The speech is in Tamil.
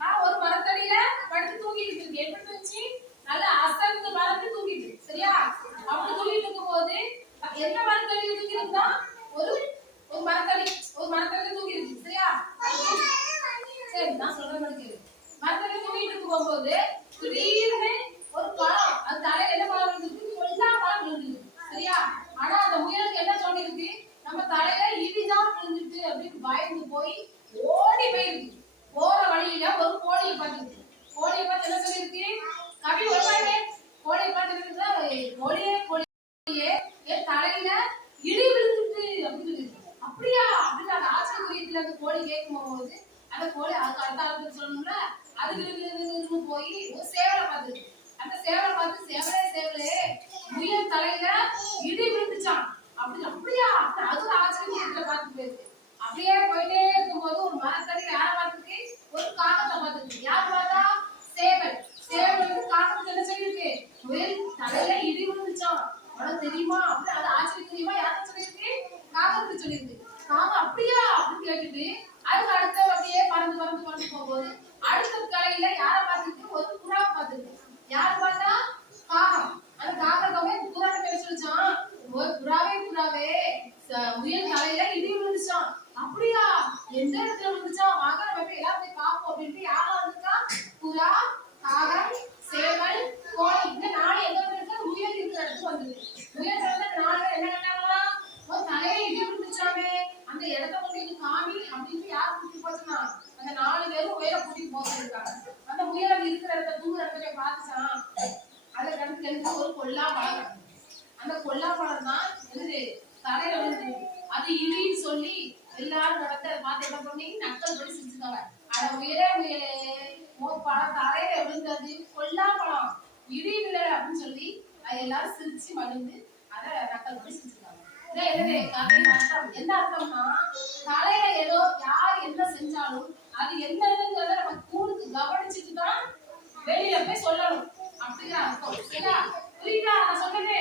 நான் ஒரு மரத்தடியில படுத்து தூங்கிட்டு இருக்கேன். எப்படி இருந்துச்சு நல்லா அசந்து மறந்து தூங்கிட்டு. சரியா? அப்படி தூங்கிட்டு இருக்கும் போது என்ன மரத்தடியில தூங்கி ஒரு ஒரு மரத்தடி ஒரு மரத்தடியில தூங்கி சரியா? சரி நான் சொல்ற மாதிரி மரத்தடியில தூங்கிட்டு இருக்கும் போகும்போது திடீர்னு ஒரு பழம் அது தலையில என்ன பழம் விழுந்துருக்கு எல்லா பழம் விழுந்துருக்கு சரியா ஆனா அந்த முயலுக்கு என்ன சொல்லிருக்கு நம்ம தலையில இடிதான் விழுந்துட்டு அப்படின்னு பயந்து போய் ஓடி போயிருக்கு போற வழியில ஒரு கோழியை பார்த்துருக்கு கோழியை பார்த்து என்ன சொல்லிருக்கு கவி வருவானே கோழியை பார்த்து என்ன சொல்லுது? கோழியே கோழியே என் தலையில இடி விழுந்துட்டு அப்படின்னு சொல்லிருக்கு அப்படியா அப்படின்னு அந்த அந்த கோழி கேட்கும் போது அந்த கோழி அதுக்கு அடுத்த ஆளுக்கு சொல்லணும்ல அது போய் ஒரு சேவலை பார்த்துருக்கு அந்த சேவலை பார்த்து சேவலே சேவலே முயல் தலையில இடி விழுந்துச்சான் அப்படி அப்படியா? அது ஒரு ஆச்சரியக்குரியத்துல பார்த்து போயிருக்கு. அப்படியே போயிட்டே இருக்கும்போது ஒரு மரத்தடியில யாரை பார்த்துருக்கு ஒரு காகத்தை பார்த்துருக்கு யார் பார்த்தா? சேவல். சேவல் வந்து காகத்துக்கு என்ன சொல்லியிருக்கு? முயல் தலையில இடி விழுந்துச்சான் உனக்கு தெரியுமா? அப்படி அது ஆச்சரியக்குரியமா யாருக்கு சொல்லியிருக்கு? காகத்துக்கு சொல்லியிருக்கு. ஆமா அப்படியா அப்படின்னு கேட்டுட்டு அதுக்கு அடுத்த அப்படியே பறந்து பறந்து பறந்து போகும்போது அடுத்த கலையில யார பார்த்துருக்கு ஒரு புறா பார்த்துருக்கு யார் பார்த்தா காகம் அந்த காகத்தவே புறாட்ட பேச சொல்லிச்சான் ஒரு புறாவே புறாவே ச- முயல் தலையில இடி விழுந்துச்சான் அப்படியா எந்த இடத்துல விழுந்துச்சான் வாங்க நம்ம போய் எல்லாரும் போய் பார்ப்போம் அப்படின்ட்டு யாரும் வந்திருக்கா புறா காகம் சேவல் கோழி இந்த நாடு எங்க இருக்கு முயல் இருக்கிற இடத்துக்கு வந்தது முயல் இடத்துல நாலு பேர் என்ன கேட்டாங்களா ஒரு தலையில இடி விழுந்துச்சாமே அந்த இடத்த கொண்டு இங்க காமி அப்படின்னு யார் கூட்டிட்டு போச்சுனா அந்த நாலு பேரும் முயலை கூட்டிட்டு போக சொல்லிருக்காங்க. அந்த முயல் அங்க இருக்கிற இடத்த தூங்குற இடத்துல போய் பார்த்துச்சான் அதை கண்டு எனக்கு ஒரு கொல்லா பழம் அந்த கொல்லா பழம் தான் என்னது தலையில வந்து அது இழின்னு சொல்லி எல்லாரும் நடத்த பார்த்து என்ன பண்ணி நக்கல் பண்ணி சிரிச்சுக்காங்க அட முயலே முயலே பழம் தலையில விழுந்தது கொல்லா பழம் இடி விழல அப்படின்னு சொல்லி அது எல்லாரும் சிரிச்சு மகிழ்ந்து அதை நக்கல் பண்ணி சிரிச்சுக்காங்க இதான் அர்த்தம்? என்ன அர்த்தம்னா தலையில ஏதோ யார் என்ன செஞ்சாலும் அது என்னதுங்கிறத நம்ம கூர்ந்து கவனிச்சுட்டு தான் வெளியில போய் சொல்லணும் அப்படிங்கிற அர்த்தம் சரியா புரியுதா நான் சொன்னது